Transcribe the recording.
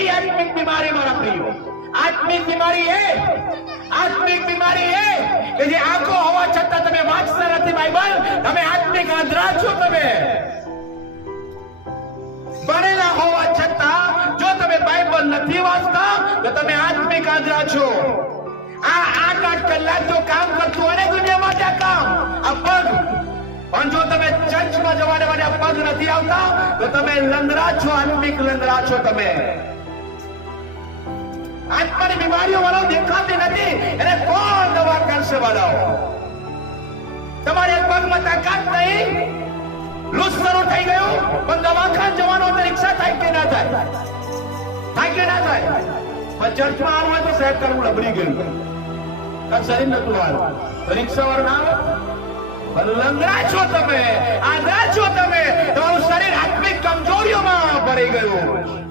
कई आत्मिक बीमारी मारा प्रियो आत्मिक बीमारी है कि जे आंखो होवा छતાં તમે વાંચતા નથી બાઇબલ તમે આત્મિક આંધળા છો તમે ભણેલા હોવા છતાં જો તમે બાઇબલ નથી વાંચતા તો તમે આત્મિક આંધળા છો આ 8 કલાક જો કામ કરતું હોય ને દુનિયામાં ત્યાં કામ આ પગ પણ જો તમે ચર્ચમાં જવાને માટે આ પગ નથી આવતા તો તમે લંગડા છો આત્મિક લંગડા છો તમે આત્માની બીમારીઓ વાળો દેખાતી નથી એને કોણ દવા કરશે વાળાઓ તમારે પગમાં તાકાત નહીં લુસ્તરો થઈ ગયો પણ દવાખાને જવાનો તો રિક્ષા થાય કે ના થાય પણ ચર્ચમાં આવવું હોય તો સાહેબ કરવું લબડી ગયું શરીર નતું હાલ રિક્ષા વાળો ના આવે લંગડા છો તમે આંધળા છો તમે તમારું શરીર આત્મિક કમજોરીઓમાં ભરી ગયું